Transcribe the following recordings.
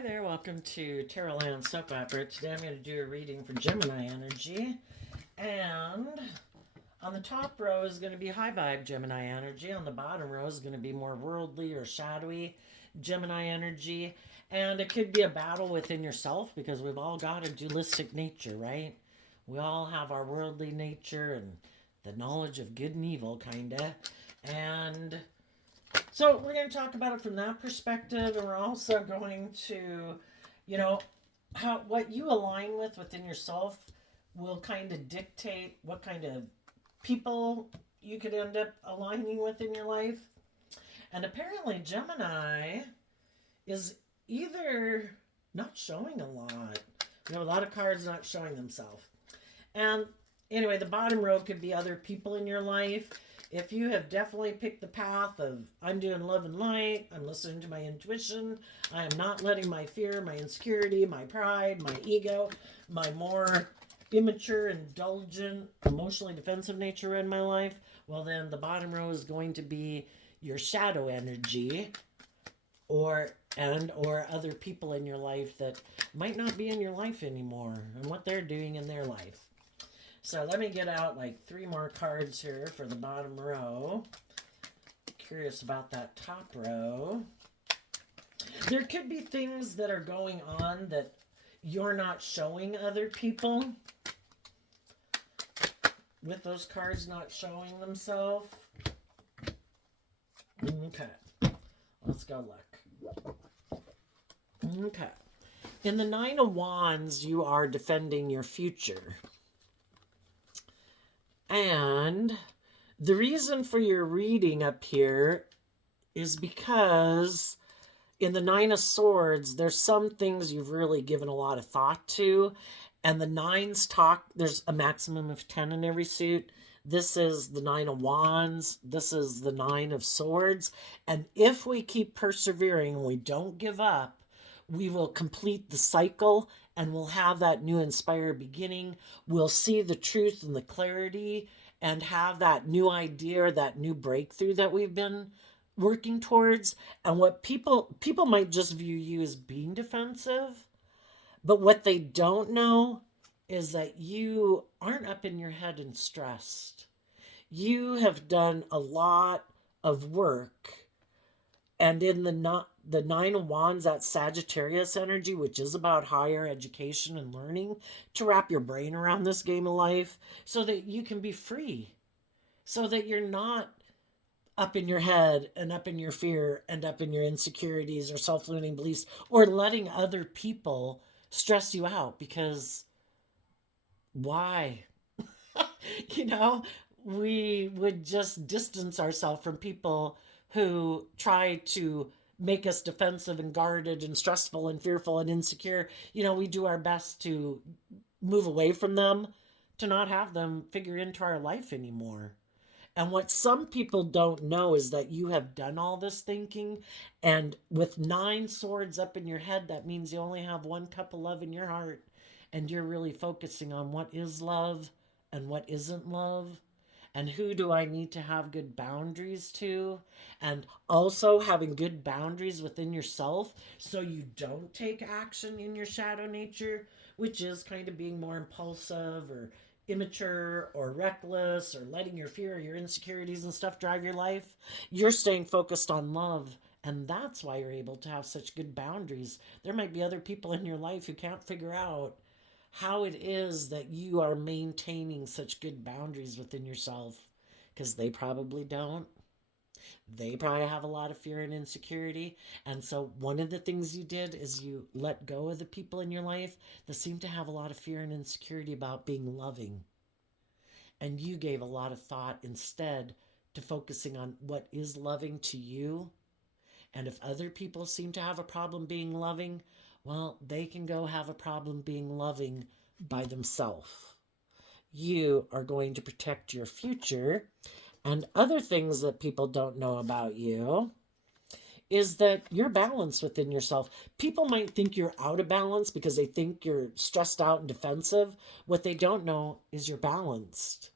Hi there, welcome to Tarot Land Soap Opera. Today I'm going to do a reading for Gemini energy. And on the top row is going to be high vibe Gemini energy. On the bottom row is going to be more worldly or shadowy Gemini energy. And it could be a battle within yourself because we've all got a dualistic nature, right? We all have our worldly nature and the knowledge of good and evil, kind of. And so we're going to talk about it from that perspective, and we're also going to, how what you align with within yourself will kind of dictate what kind of people you could end up aligning with in your life. And apparently Gemini is either not showing a lot. We have a lot of cards not showing themselves. And anyway, the bottom row could be other people in your life. If you have definitely picked the path of, I'm doing love and light, I'm listening to my intuition, I am not letting my fear, my insecurity, my pride, my ego, my more immature, indulgent, emotionally defensive nature in my life, well then the bottom row is going to be your shadow energy or other people in your life that might not be in your life anymore and what they're doing in their life. So let me get out like 3 more cards here for the bottom row. Curious about that top row. There could be things that are going on that you're not showing other people with those cards not showing themselves. Okay, let's go look. Okay, in the 9 of Wands, you are defending your future. And the reason for your reading up here is because in the 9 of Swords, there's some things you've really given a lot of thought to. And the 9s talk, there's a maximum of 10 in every suit. This is the 9 of Wands. This is the 9 of Swords. And if we keep persevering and we don't give up, we will complete the cycle and we'll have that new inspired beginning. We'll see the truth and the clarity and have that new idea or that new breakthrough that we've been working towards. And what people might just view you as being defensive, but what they don't know is that you aren't up in your head and stressed. You have done a lot of work. And in the 9 of Wands, that Sagittarius energy, which is about higher education and learning, to wrap your brain around this game of life so that you can be free, so that you're not up in your head and up in your fear and up in your insecurities or self-limiting beliefs or letting other people stress you out. Because why? We would just distance ourselves from people who try to make us defensive and guarded and stressful and fearful and insecure. We do our best to move away from them, to not have them figure into our life anymore. And what some people don't know is that you have done all this thinking, and with 9 swords up in your head, that means you only have 1 cup of love in your heart, and you're really focusing on what is love and what isn't love. And who do I need to have good boundaries to? And also having good boundaries within yourself so you don't take action in your shadow nature, which is kind of being more impulsive or immature or reckless or letting your fear or your insecurities and stuff drive your life. You're staying focused on love. And that's why you're able to have such good boundaries. There might be other people in your life who can't figure out how it is that you are maintaining such good boundaries within yourself, because they probably don't. They probably have a lot of fear and insecurity. And so one of the things you did is you let go of the people in your life that seem to have a lot of fear and insecurity about being loving. And you gave a lot of thought instead to focusing on what is loving to you. And if other people seem to have a problem being loving, well, they can go have a problem being loving by themselves. You are going to protect your future. And other things that people don't know about you is that you're balanced within yourself. People might think you're out of balance because they think you're stressed out and defensive. What they don't know is you're balanced.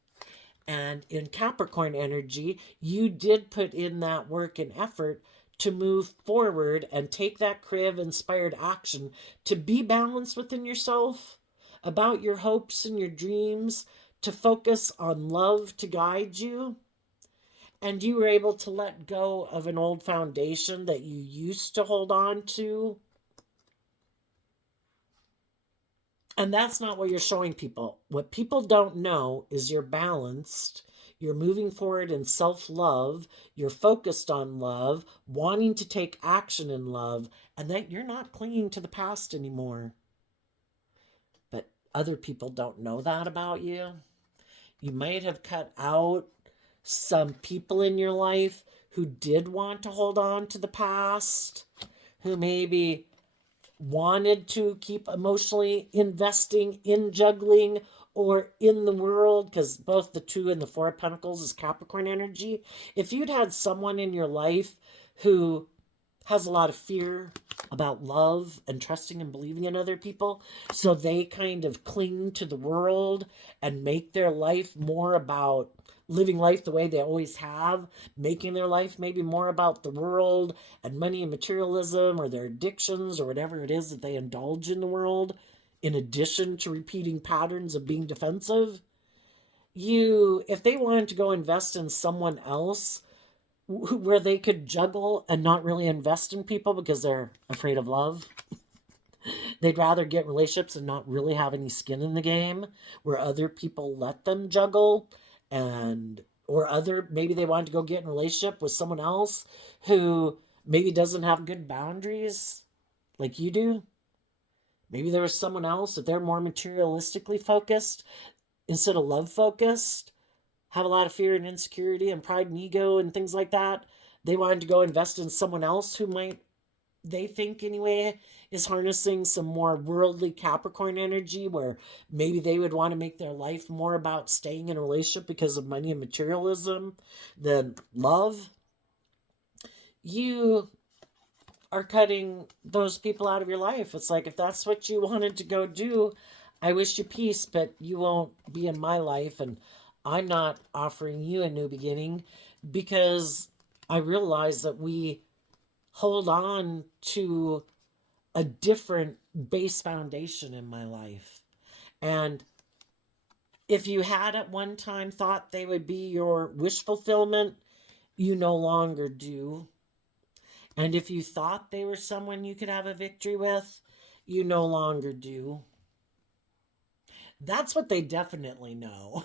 And in Capricorn energy, you did put in that work and effort to move forward and take that creative inspired action to be balanced within yourself, about your hopes and your dreams, to focus on love to guide you, and you were able to let go of an old foundation that you used to hold on to. And that's not what you're showing people. What people don't know is you're balanced. You're moving forward in self love. You're focused on love, wanting to take action in love, and that you're not clinging to the past anymore. But other people don't know that about you. You might have cut out some people in your life who did want to hold on to the past, who maybe wanted to keep emotionally investing in juggling or in the world, because both the 2 and the 4 of Pentacles is Capricorn energy. If you'd had someone in your life who has a lot of fear about love and trusting and believing in other people, so they kind of cling to the world and make their life more about living life the way they always have, making their life maybe more about the world and money and materialism or their addictions or whatever it is that they indulge in the world, in addition to repeating patterns of being defensive. If they wanted to go invest in someone else where they could juggle and not really invest in people because they're afraid of love, they'd rather get relationships and not really have any skin in the game, where other people let them juggle, and or other maybe they wanted to go get in a relationship with someone else who maybe doesn't have good boundaries like you do. Maybe there was someone else that they're more materialistically focused instead of love focused, have a lot of fear and insecurity and pride and ego and things like that. They wanted to go invest in someone else who might, they think anyway, is harnessing some more worldly Capricorn energy, where maybe they would want to make their life more about staying in a relationship because of money and materialism than love. You are cutting those people out of your life. It's like, if that's what you wanted to go do, I wish you peace, but you won't be in my life, and I'm not offering you a new beginning, because I realize that we hold on to a different base foundation in my life. And if you had at one time thought they would be your wish fulfillment, you no longer do. And if you thought they were someone you could have a victory with, you no longer do. That's what they definitely know.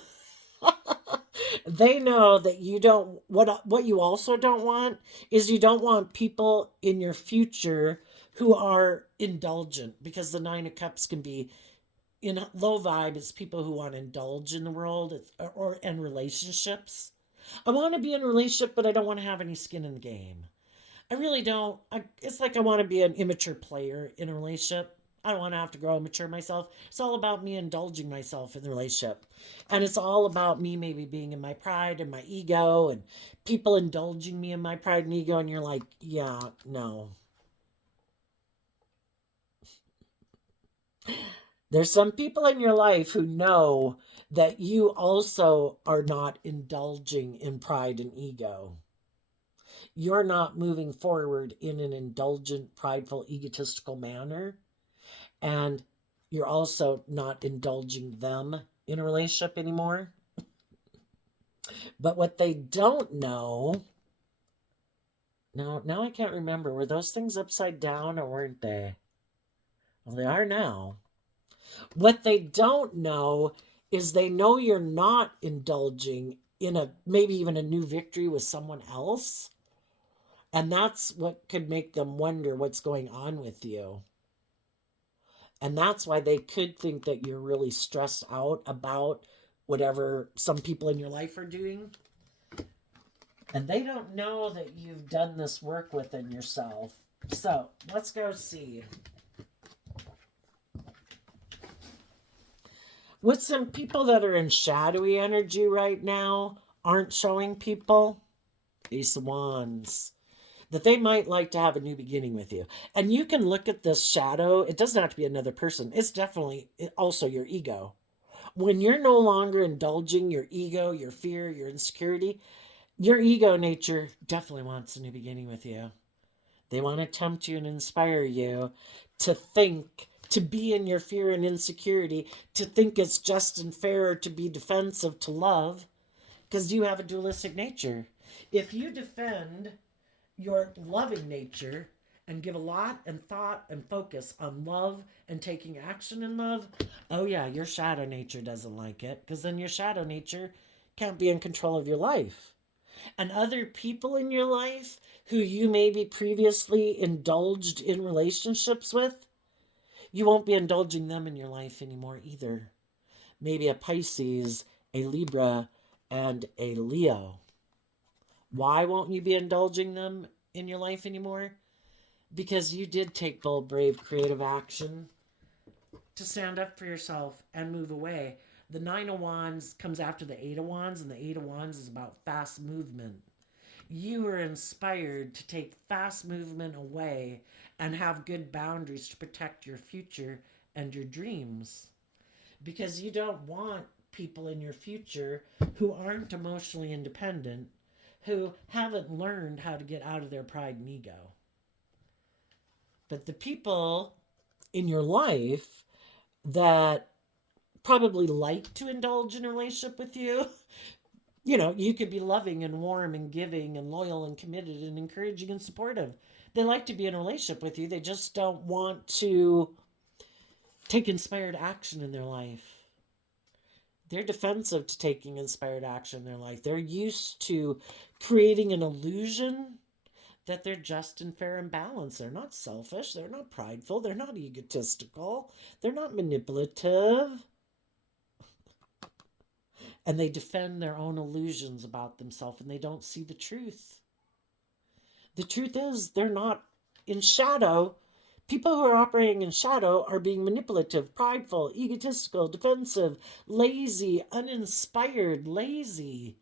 They know that you don't, what you also don't want is, you don't want people in your future who are indulgent, because the 9 of Cups can be in low vibe. It's people who want to indulge in the world, or in relationships. I want to be in a relationship, but I don't want to have any skin in the game. I really don't. It's like I want to be an immature player in a relationship. I don't want to have to grow and mature myself. It's all about me indulging myself in the relationship. And it's all about me maybe being in my pride and my ego, and people indulging me in my pride and ego. And you're like, yeah, no. There's some people in your life who know that you also are not indulging in pride and ego. You're not moving forward in an indulgent, prideful, egotistical manner. And you're also not indulging them in a relationship anymore. But what they don't know, now I can't remember, were those things upside down or weren't they? Well, they are now. What they don't know is, they know you're not indulging in maybe even a new victory with someone else. And that's what could make them wonder what's going on with you. And that's why they could think that you're really stressed out about whatever some people in your life are doing. And they don't know that you've done this work within yourself. So let's go see. With some people that are in shadowy energy right now, aren't showing people, Ace of Wands, that they might like to have a new beginning with you. And you can look at this shadow. It doesn't have to be another person. It's definitely also your ego. When you're no longer indulging your ego, your fear, your insecurity, your ego nature definitely wants a new beginning with you. They want to tempt you and inspire you to think, to be in your fear and insecurity, to think it's just and fair, to be defensive, to love, because you have a dualistic nature. If you defend your loving nature and give a lot and thought and focus on love and taking action in love, oh yeah, your shadow nature doesn't like it, because then your shadow nature can't be in control of your life. And other people in your life who you maybe previously indulged in relationships with, you won't be indulging them in your life anymore either. Maybe a Pisces, a Libra, and a Leo. Why won't you be indulging them in your life anymore? Because you did take bold, brave, creative action to stand up for yourself and move away. The Nine of Wands comes after the Eight of Wands, and the Eight of Wands is about fast movement. You were inspired to take fast movement away and have good boundaries to protect your future and your dreams. Because you don't want people in your future who aren't emotionally independent, who haven't learned how to get out of their pride and ego. But the people in your life that probably like to indulge in a relationship with you, you know, you could be loving and warm and giving and loyal and committed and encouraging and supportive. They like to be in a relationship with you. They just don't want to take inspired action in their life. They're defensive to taking inspired action in their life. They're used to creating an illusion that they're just and fair and balanced. They're not selfish. They're not prideful. They're not egotistical. They're not manipulative. And they defend their own illusions about themselves, and they don't see the truth. The truth is, they're not in shadow. People who are operating in shadow are being manipulative, prideful, egotistical, defensive, lazy, uninspired, lazy,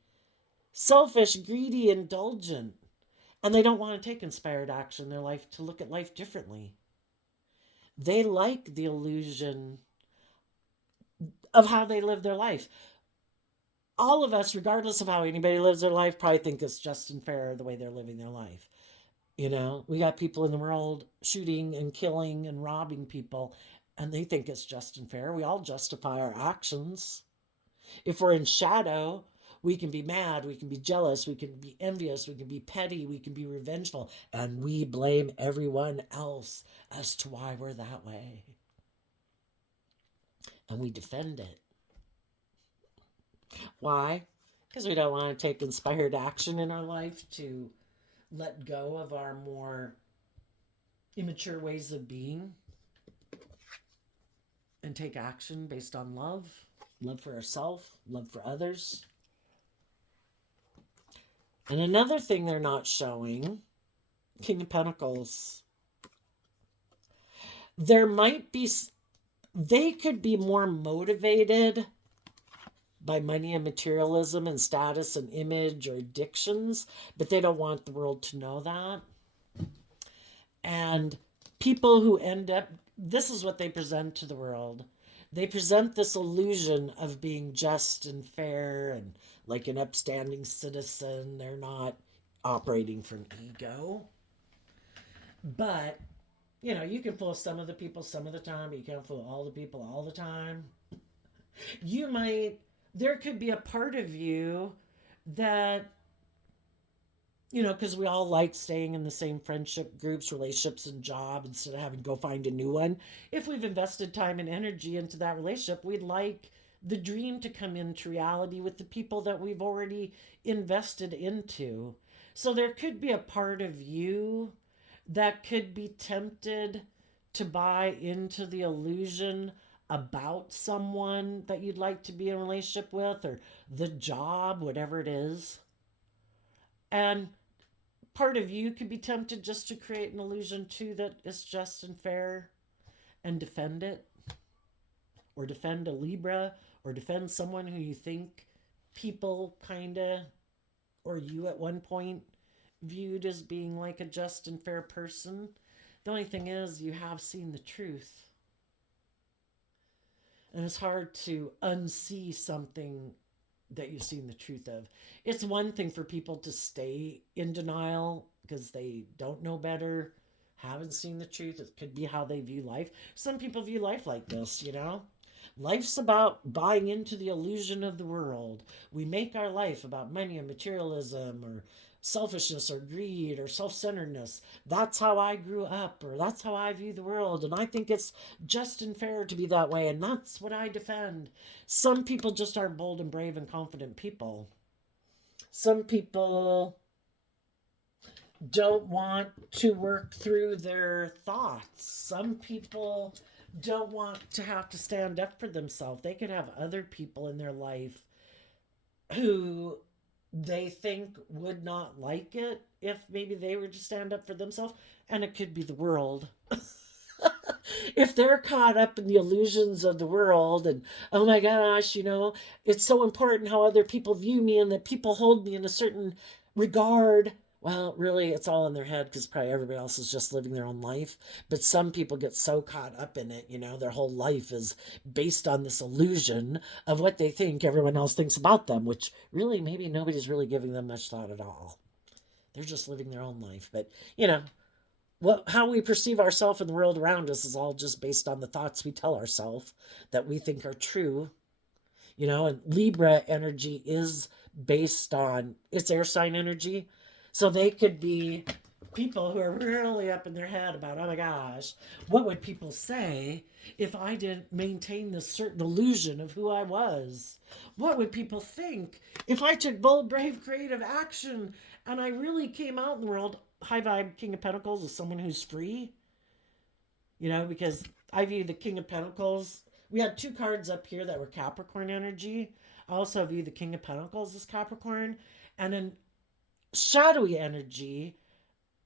selfish, greedy, indulgent. And they don't want to take inspired action in their life to look at life differently. They like the illusion of how they live their life. All of us, regardless of how anybody lives their life, probably think it's just and fair the way they're living their life. You know, we got people in the world shooting and killing and robbing people, and they think it's just and fair. We all justify our actions. If we're in shadow, we can be mad, we can be jealous, we can be envious, we can be petty, we can be revengeful, and we blame everyone else as to why we're that way. And we defend it. Why? Because we don't want to take inspired action in our life to let go of our more immature ways of being and take action based on love, love for ourselves, love for others. And another thing they're not showing, King of Pentacles. There might be, they could be more motivated by money and materialism and status and image or addictions, but they don't want the world to know that. And people who end up, this is what they present to the world. They present this illusion of being just and fair and like an upstanding citizen. They're not operating from ego. But, you know, you can fool some of the people some of the time, but you can't fool all the people all the time. You might, there could be a part of you that, you know, because we all like staying in the same friendship groups, relationships, and job instead of having to go find a new one. If we've invested time and energy into that relationship, we'd like the dream to come into reality with the people that we've already invested into. So there could be a part of you that could be tempted to buy into the illusion about someone that you'd like to be in a relationship with, or the job, whatever it is. And part of you could be tempted just to create an illusion too that is just and fair and defend it, or defend a Libra, or defend someone who you think people kind of, or you at one point viewed as being like a just and fair person. The only thing is, you have seen the truth. And it's hard to unsee something that you've seen the truth of. It's one thing for people to stay in denial because they don't know better, haven't seen the truth. It could be how they view life. Some people view life like this, you know? Life's about buying into the illusion of the world. We make our life about money and materialism or selfishness or greed or self centeredness. That's how I grew up, or that's how I view the world. And I think it's just and fair to be that way. And that's what I defend. Some people just aren't bold and brave and confident people. Some people don't want to work through their thoughts. Some people don't want to have to stand up for themselves. They could have other people in their life who they think would not like it if maybe they were to stand up for themselves. And it could be the world. If they're caught up in the illusions of the world and, oh my gosh, it's so important how other people view me and that people hold me in a certain regard. Well, really, it's all in their head because probably everybody else is just living their own life. But some people get so caught up in it, their whole life is based on this illusion of what they think everyone else thinks about them, which really maybe nobody's really giving them much thought at all. They're just living their own life. But, how we perceive ourselves in the world around us is all just based on the thoughts we tell ourselves that we think are true. And Libra energy is based on its air sign energy. So they could be people who are really up in their head about, oh my gosh, what would people say if I didn't maintain this certain illusion of who I was? What would people think if I took bold, brave, creative action and I really came out in the world? High vibe King of Pentacles is someone who's free, because I view the King of Pentacles. We had two cards up here that were Capricorn energy. I also view the King of Pentacles as Capricorn. And in shadowy energy,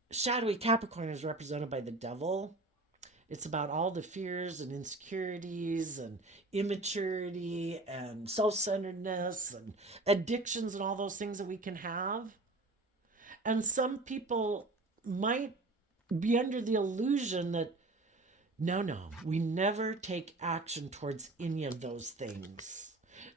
shadowy Capricorn is represented by the devil. It's about all the fears and insecurities and immaturity and self-centeredness and addictions and all those things that we can have. And some people might be under the illusion that, no, we never take action towards any of those things.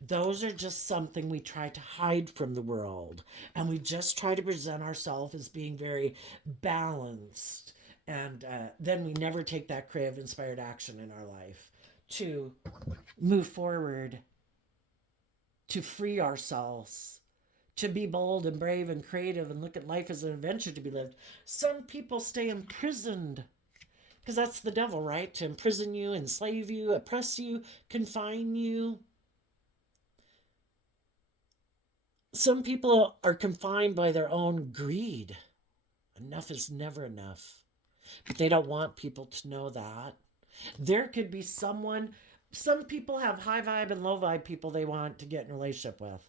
Those are just something we try to hide from the world. And we just try to present ourselves as being very balanced. And then we never take that creative, inspired action in our life to move forward, to free ourselves, to be bold and brave and creative and look at life as an adventure to be lived. Some people stay imprisoned because that's the devil, right? To imprison you, enslave you, oppress you, confine you. Some people are confined by their own greed. Enough is never enough. But they don't want people to know that. There could be some people have high vibe and low vibe people they want to get in a relationship with.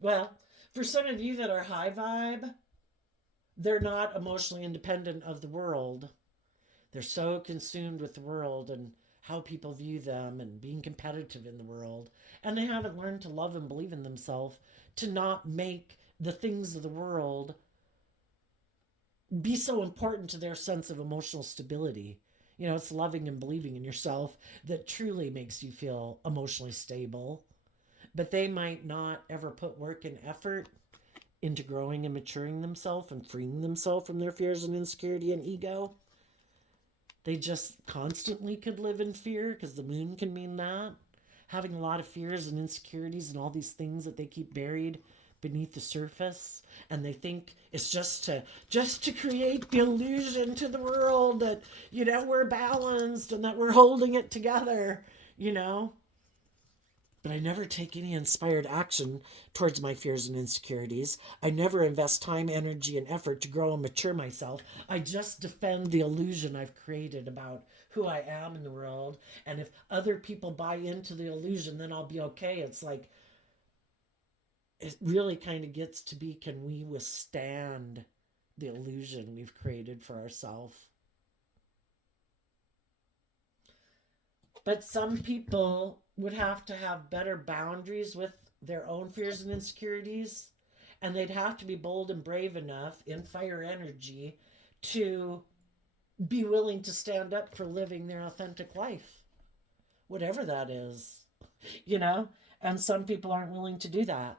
Well, for some of you that are high vibe, they're not emotionally independent of the world. They're so consumed with the world and how people view them and being competitive in the world. And they haven't learned to love and believe in themselves, to not make the things of the world be so important to their sense of emotional stability. It's loving and believing in yourself that truly makes you feel emotionally stable. But they might not ever put work and effort into growing and maturing themselves and freeing themselves from their fears and insecurity and ego. They just constantly could live in fear because the moon can mean that. Having a lot of fears and insecurities and all these things that they keep buried beneath the surface, and they think it's just to create the illusion to the world that we're balanced and that we're holding it together. But I never take any inspired action towards my fears and insecurities. I never invest time, energy, and effort to grow and mature myself. I just defend the illusion I've created about who I am in the world. And if other people buy into the illusion, then I'll be okay. It's like, it really kind of gets to be, can we withstand the illusion we've created for ourselves? But some people would have to have better boundaries with their own fears and insecurities. And they'd have to be bold and brave enough in fire energy to be willing to stand up for living their authentic life, whatever that is, And some people aren't willing to do that.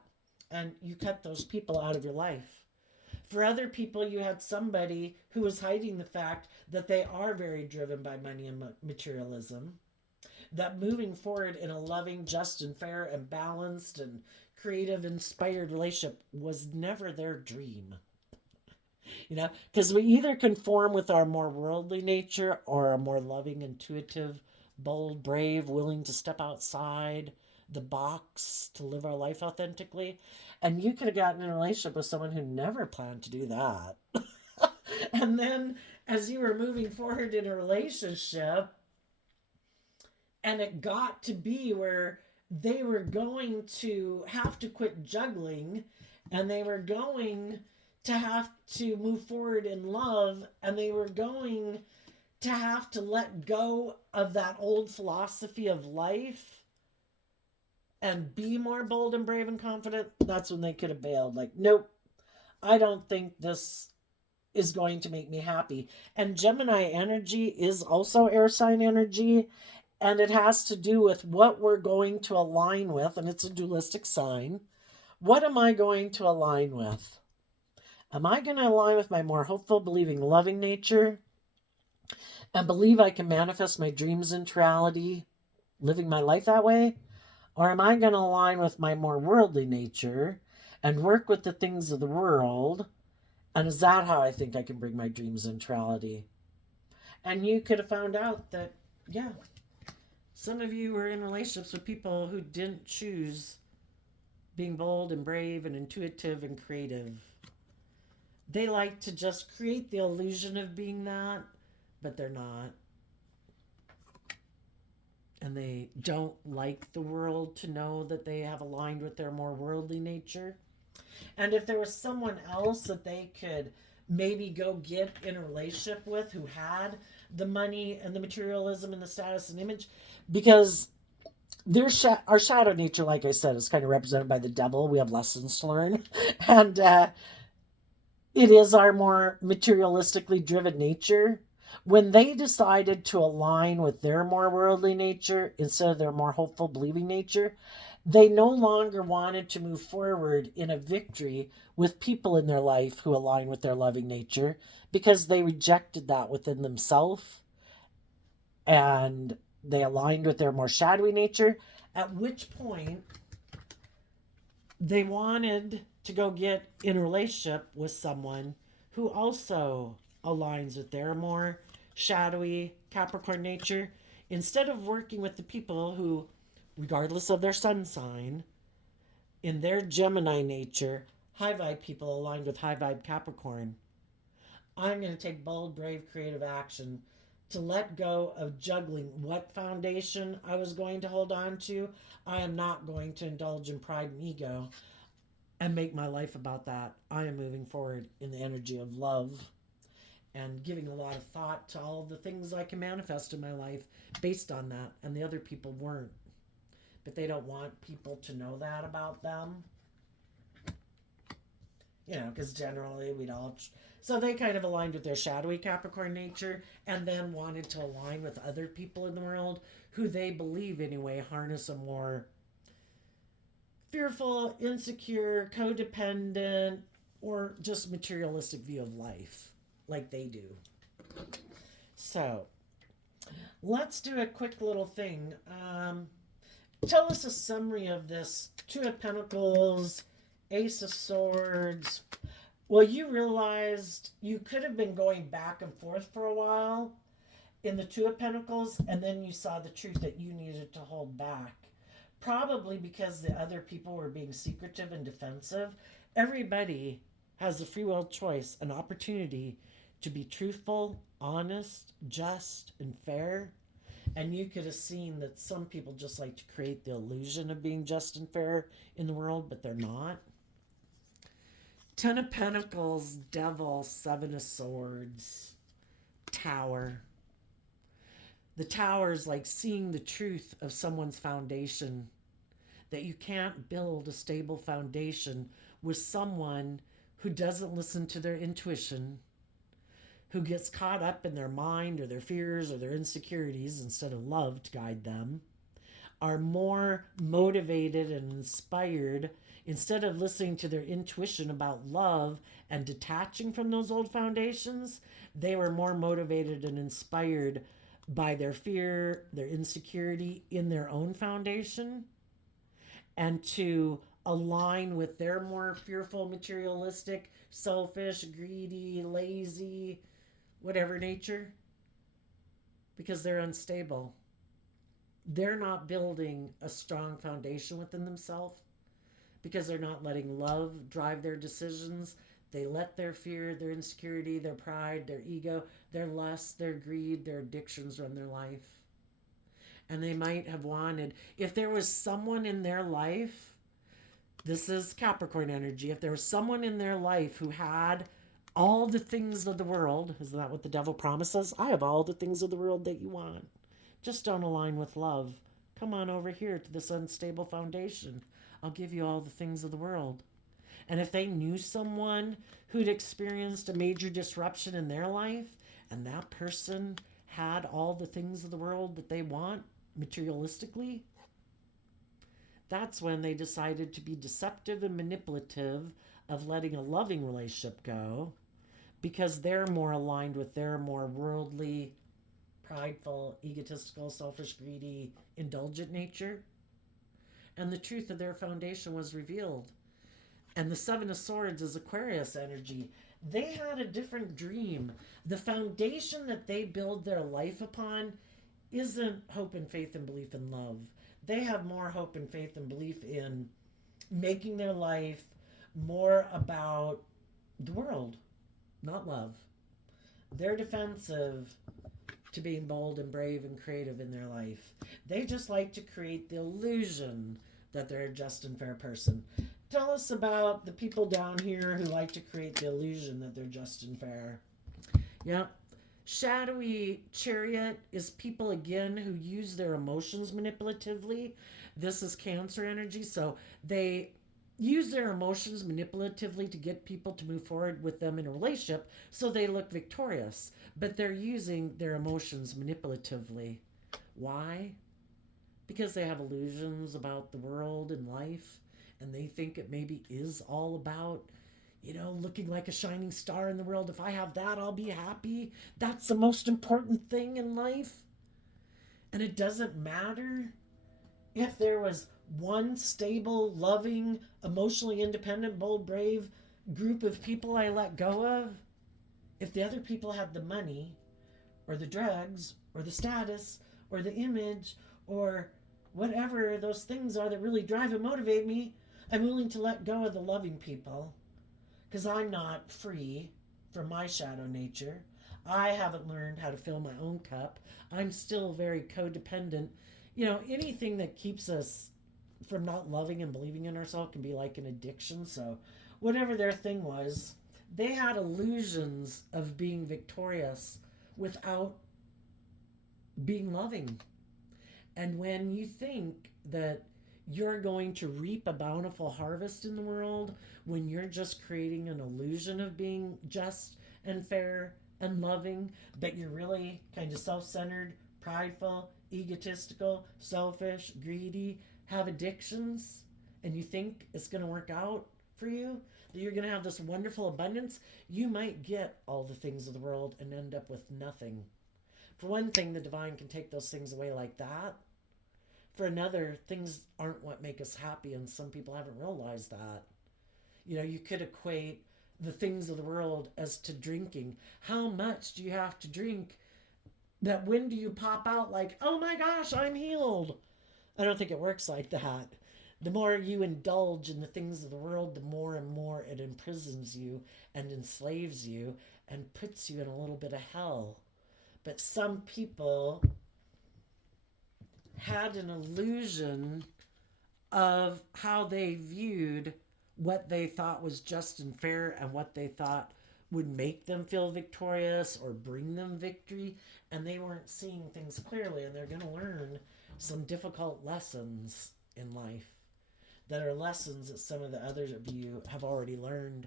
and you cut those people out of your life. For other people, you had somebody who was hiding the fact that they are very driven by money and materialism, that moving forward in a loving, just, and fair, and balanced, and creative, inspired relationship was never their dream. Because we either conform with our more worldly nature or a more loving, intuitive, bold, brave, willing to step outside the box to live our life authentically. And you could have gotten in a relationship with someone who never planned to do that. And then as you were moving forward in a relationship, and it got to be where they were going to have to quit juggling, and they were going to have to move forward in love, and they were going to have to let go of that old philosophy of life and be more bold and brave and confident. That's when they could have bailed. Like, nope, I don't think this is going to make me happy. And Gemini energy is also air sign energy, and it has to do with what we're going to align with, and it's a dualistic sign. What am I going to align with? Am I going to align with my more hopeful, believing, loving nature and believe I can manifest my dreams into reality, living my life that way? Or am I going to align with my more worldly nature and work with the things of the world? And is that how I think I can bring my dreams into reality? And you could have found out that, yeah, some of you were in relationships with people who didn't choose being bold and brave and intuitive and creative. They like to just create the illusion of being that, but they're not. And they don't like the world to know that they have aligned with their more worldly nature. And if there was someone else that they could maybe go get in a relationship with who had the money and the materialism and the status and image, because our shadow nature, like I said, is kind of represented by the devil. We have lessons to learn. And it is our more materialistically driven nature. When they decided to align with their more worldly nature instead of their more hopeful, believing nature, they no longer wanted to move forward in a victory with people in their life who align with their loving nature, because they rejected that within themselves and they aligned with their more shadowy nature, at which point they wanted to go get in a relationship with someone who also aligns with their more shadowy Capricorn nature, instead of working with the people who, regardless of their sun sign, in their Gemini nature, high vibe people aligned with high vibe Capricorn. I'm going to take bold, brave, creative action to let go of juggling what foundation I was going to hold on to. I am not going to indulge in pride and ego and make my life about that. I am moving forward in the energy of love and giving a lot of thought to all the things I can manifest in my life based on that. And the other people weren't. But they don't want people to know that about them. Because generally we'd all... So they kind of aligned with their shadowy Capricorn nature and then wanted to align with other people in the world who they believe, anyway, harness a more fearful, insecure, codependent, or just materialistic view of life like they do. So let's do a quick little thing. Tell us a summary of this. Two of Pentacles, Ace of Swords. Well, you realized you could have been going back and forth for a while in the Two of Pentacles, and then you saw the truth that you needed to hold back. Probably because the other people were being secretive and defensive. Everybody has a free will choice, an opportunity to be truthful, honest, just, and fair. And you could have seen that some people just like to create the illusion of being just and fair in the world, but they're not. Ten of Pentacles, Devil, Seven of Swords, Tower. The Tower is like seeing the truth of someone's foundation, that you can't build a stable foundation with someone who doesn't listen to their intuition, who gets caught up in their mind or their fears or their insecurities instead of love to guide them. are more motivated and inspired. Instead of listening to their intuition about love and detaching from those old foundations, they were more motivated and inspired by their fear, their insecurity in their own foundation, and to align with their more fearful, materialistic, selfish, greedy, lazy, whatever nature, because they're unstable. They're not building a strong foundation within themselves because they're not letting love drive their decisions. They let their fear, their insecurity, their pride, their ego, their lust, their greed, their addictions run their life. And they might have wanted, if there was someone in their life, this is Capricorn energy, if there was someone in their life who had all the things of the world, isn't that what the devil promises? I have all the things of the world that you want. Just don't align with love. Come on over here to this unstable foundation. I'll give you all the things of the world. And if they knew someone who'd experienced a major disruption in their life, and that person had all the things of the world that they want materialistically, that's when they decided to be deceptive and manipulative of letting a loving relationship go, because they're more aligned with their more worldly, prideful, egotistical, selfish, greedy, indulgent nature. And the truth of their foundation was revealed. And the Seven of Swords is Aquarius energy. They had a different dream. The foundation that they build their life upon isn't hope and faith and belief in love. They have more hope and faith and belief in making their life more about the world, not love. They're defensive to being bold and brave and creative in their life. They just like to create the illusion that they're a just and fair person. Tell us about the people down here who like to create the illusion that they're just and fair. Yeah. Shadowy Chariot is people again who use their emotions manipulatively. This is Cancer energy, so they use their emotions manipulatively to get people to move forward with them in a relationship so they look victorious, but they're using their emotions manipulatively. Why? Because they have illusions about the world and life, and they think it maybe is all about, looking like a shining star in the world. If I have that, I'll be happy. That's the most important thing in life. And it doesn't matter if there was one stable, loving, emotionally independent, bold, brave group of people I let go of. If the other people had the money or the drugs or the status or the image or whatever those things are that really drive and motivate me, I'm willing to let go of the loving people because I'm not free from my shadow nature. I haven't learned how to fill my own cup. I'm still very codependent. Anything that keeps us from not loving and believing in ourselves can be like an addiction. So, whatever their thing was, they had illusions of being victorious without being loving. And when you think that you're going to reap a bountiful harvest in the world, when you're just creating an illusion of being just and fair and loving, but you're really kind of self-centered, prideful, egotistical, selfish, greedy, have addictions, and you think it's going to work out for you, that you're going to have this wonderful abundance, you might get all the things of the world and end up with nothing. For one thing, the divine can take those things away like that. For another, things aren't what make us happy, and some people haven't realized that. You could equate the things of the world as to drinking. How much do you have to drink that when do you pop out like, oh my gosh, I'm healed? I don't think it works like that. The more you indulge in the things of the world, the more and more it imprisons you and enslaves you and puts you in a little bit of hell. But some people had an illusion of how they viewed what they thought was just and fair and what they thought would make them feel victorious or bring them victory, and they weren't seeing things clearly, and they're going to learn some difficult lessons in life that are lessons that some of the others of you have already learned.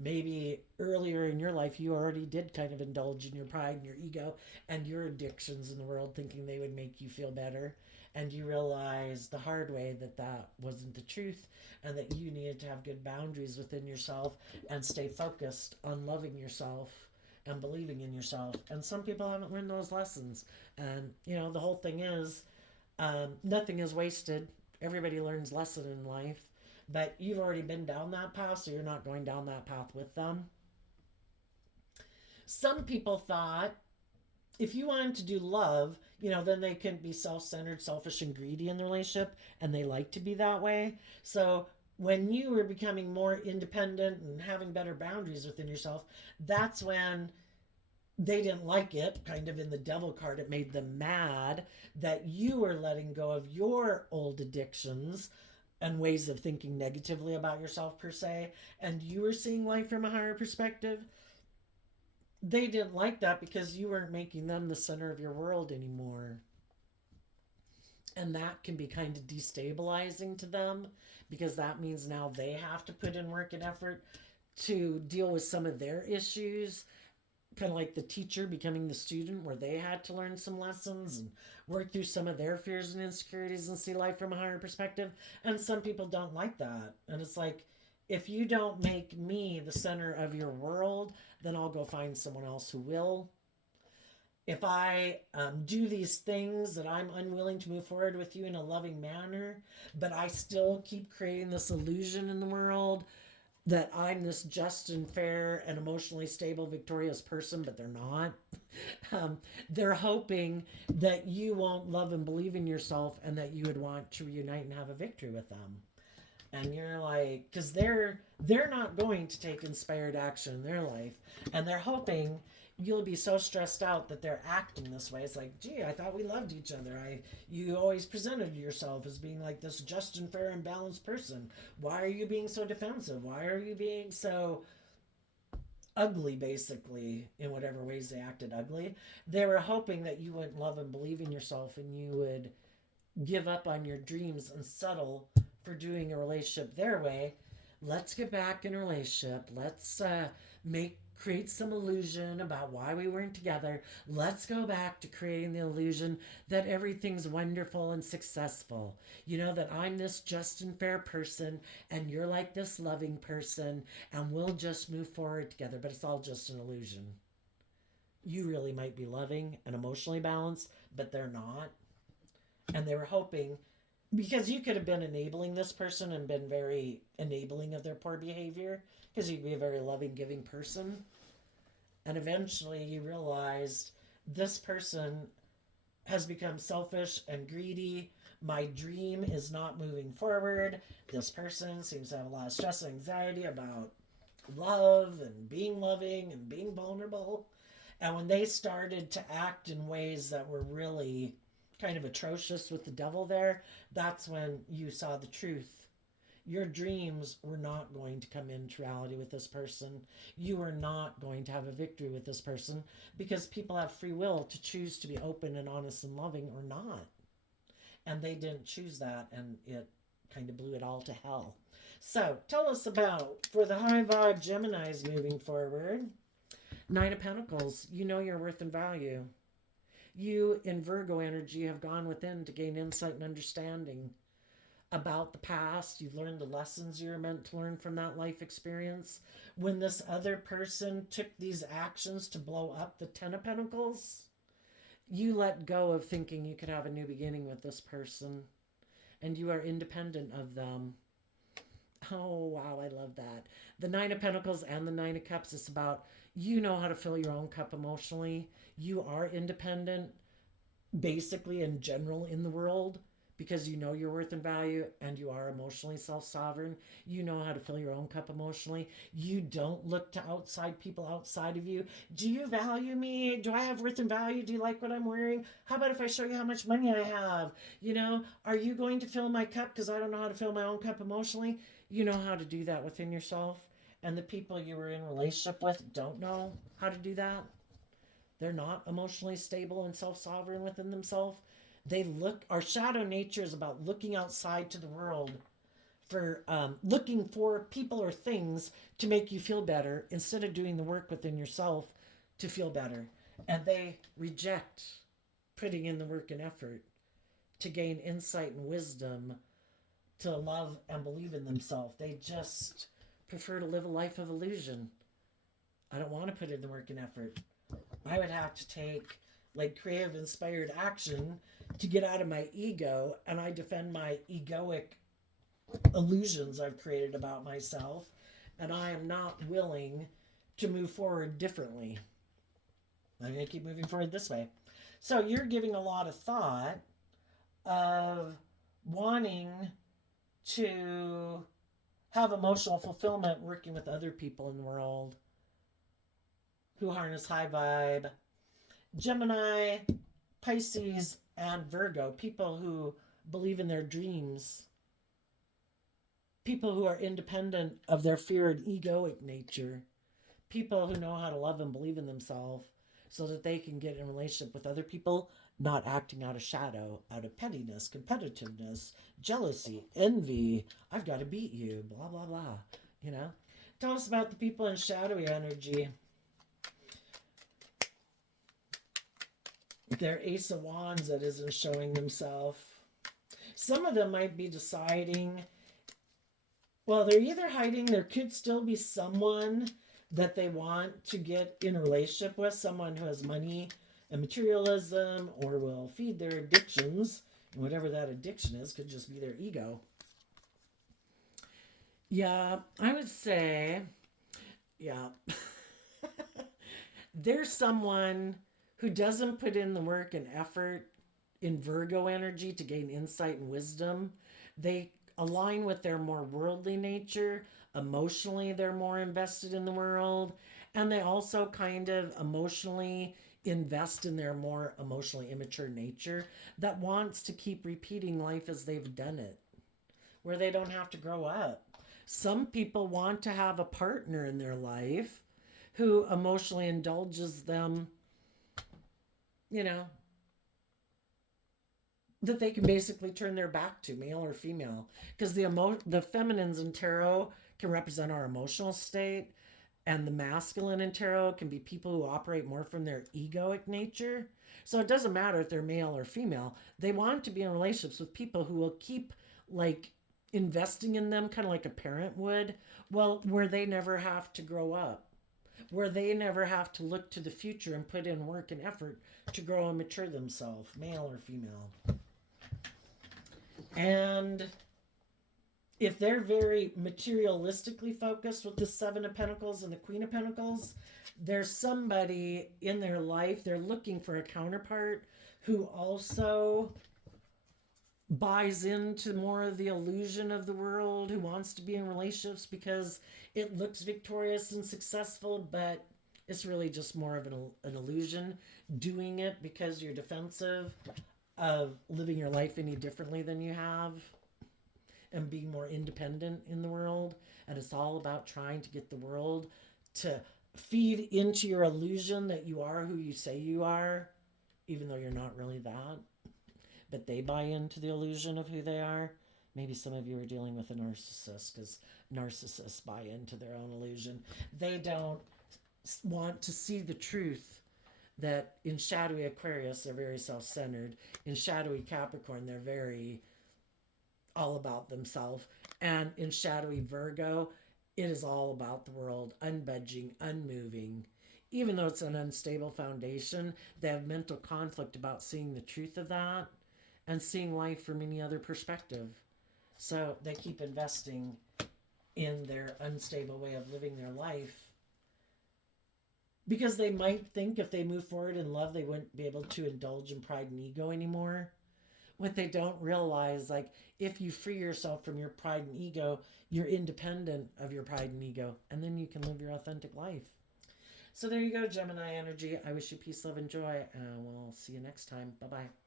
Maybe earlier in your life you already did kind of indulge in your pride and your ego and your addictions in the world, thinking they would make you feel better. and you realize the hard way that that wasn't the truth, and that you needed to have good boundaries within yourself and stay focused on loving yourself and believing in yourself. And some people haven't learned those lessons. And, the whole thing is, nothing is wasted. Everybody learns lesson in life, but you've already been down that path, so you're not going down that path with them. Some people thought if you wanted to do love, then they couldn't be self-centered, selfish, and greedy in the relationship, and they like to be that way. So when you were becoming more independent and having better boundaries within yourself, that's when they didn't like it, kind of in the devil card. It made them mad that you were letting go of your old addictions and ways of thinking negatively about yourself, per se, and you were seeing life from a higher perspective. They didn't like that because you weren't making them the center of your world anymore. And that can be kind of destabilizing to them, because that means now they have to put in work and effort to deal with some of their issues, kind of like the teacher becoming the student, where they had to learn some lessons and work through some of their fears and insecurities and see life from a higher perspective. And some people don't like that. And it's like, if you don't make me the center of your world, then I'll go find someone else who will. If I do these things that I'm unwilling to move forward with you in a loving manner, but I still keep creating this illusion in the world that I'm this just and fair and emotionally stable, victorious person, but they're not. They're hoping that you won't love and believe in yourself, and that you would want to reunite and have a victory with them. And you're like, because they're not going to take inspired action in their life, and they're hoping you'll be so stressed out that they're acting this way. It's like, gee, I thought we loved each other. You always presented yourself as being like this just and fair and balanced person. Why are you being so defensive? Why are you being so ugly, basically, in whatever ways they acted ugly? They were hoping that you wouldn't love and believe in yourself, and you would give up on your dreams and settle for doing a relationship their way. Let's get back in a relationship. Let's create some illusion about why we weren't together. Let's go back to creating the illusion that everything's wonderful and successful. That I'm this just and fair person, and you're like this loving person, and we'll just move forward together. But it's all just an illusion. You really might be loving and emotionally balanced, but they're not. And they were hoping, because you could have been enabling this person and been very enabling of their poor behavior, because you'd be a very loving, giving person. And eventually you realized this person has become selfish and greedy. My dream is not moving forward. This person seems to have a lot of stress and anxiety about love and being loving and being vulnerable. And when they started to act in ways that were really kind of atrocious with the devil there, that's when you saw the truth. Your dreams were not going to come into reality with this person. You were not going to have a victory with this person, because people have free will to choose to be open and honest and loving or not. And they didn't choose that, and it kind of blew it all to hell. So tell us about, for the high vibe Geminis moving forward, Nine of Pentacles. You know your worth and value. You in Virgo energy have gone within to gain insight and understanding about the past. You've learned the lessons you're meant to learn from that life experience. When this other person took these actions to blow up the Ten of Pentacles, you let go of thinking you could have a new beginning with this person, and you are independent of them. Oh, wow, I love that. The Nine of Pentacles and the Nine of Cups is about, you know how to fill your own cup emotionally. You are independent, basically, in general, in the world, because you know your worth and value, and you are emotionally self-sovereign. You know how to fill your own cup emotionally. You don't look to outside people outside of you. Do you value me? Do I have worth and value? Do you like what I'm wearing? How about if I show you how much money I have? Are you going to fill my cup because I don't know how to fill my own cup emotionally? You know how to do that within yourself. And the people you were in a relationship with don't know how to do that. They're not emotionally stable and self-sovereign within themselves. Our shadow nature is about looking outside to the world for looking for people or things to make you feel better, instead of doing the work within yourself to feel better. And they reject putting in the work and effort to gain insight and wisdom to love and believe in themselves. They just prefer to live a life of illusion. I don't want to put in the work and effort. I would have to take like creative inspired action to get out of my ego, and I defend my egoic illusions I've created about myself, and I am not willing to move forward differently. I'm going to keep moving forward this way. So you're giving a lot of thought of wanting to have emotional fulfillment working with other people in the world who harness high vibe. Gemini, Pisces, and Virgo, people who believe in their dreams, people who are independent of their fear and egoic nature, people who know how to love and believe in themselves so that they can get in a relationship with other people, not acting out of shadow, out of pettiness, competitiveness, jealousy, envy. I've got to beat you, blah, blah, blah. You know? Tell us about the people in shadowy energy. Their Ace of Wands that isn't showing themselves. Some of them might be deciding, well, they're either hiding, there could still be someone that they want to get in a relationship with, someone who has money and materialism or will feed their addictions, and whatever that addiction is, could just be their ego. Yeah, I would say, yeah, there's someone who doesn't put in the work and effort in Virgo energy to gain insight and wisdom. They align with their more worldly nature. Emotionally, they're more invested in the world. And they also kind of emotionally invest in their more emotionally immature nature that wants to keep repeating life as they've done it, where they don't have to grow up. Some people want to have a partner in their life who emotionally indulges them, you know, that they can basically turn their back to, male or female, because the feminines in tarot can represent our emotional state, and the masculine in tarot can be people who operate more from their egoic nature. So it doesn't matter if they're male or female. They want to be in relationships with people who will keep like investing in them, kind of like a parent would, well, where they never have to grow up, where they never have to look to the future and put in work and effort to grow and mature themselves, male or female. And if they're very materialistically focused with the Seven of Pentacles and the Queen of Pentacles, there's somebody in their life, they're looking for a counterpart who also buys into more of the illusion of the world, who wants to be in relationships because it looks victorious and successful, but it's really just more of an illusion, doing it because you're defensive of living your life any differently than you have and being more independent in the world. And it's all about trying to get the world to feed into your illusion that you are who you say you are, even though you're not really that. But they buy into the illusion of who they are. Maybe some of you are dealing with a narcissist, because narcissists buy into their own illusion. They don't want to see the truth that in shadowy Aquarius, they're very self-centered. In shadowy Capricorn, they're very all about themselves. And in shadowy Virgo, it is all about the world, unbudging, unmoving. Even though it's an unstable foundation, they have mental conflict about seeing the truth of that and seeing life from any other perspective. So they keep investing in their unstable way of living their life, because they might think if they move forward in love, they wouldn't be able to indulge in pride and ego anymore. What they don't realize, like, if you free yourself from your pride and ego, you're independent of your pride and ego, and then you can live your authentic life. So there you go, Gemini energy. I wish you peace, love, and joy, and we'll see you next time. Bye-bye.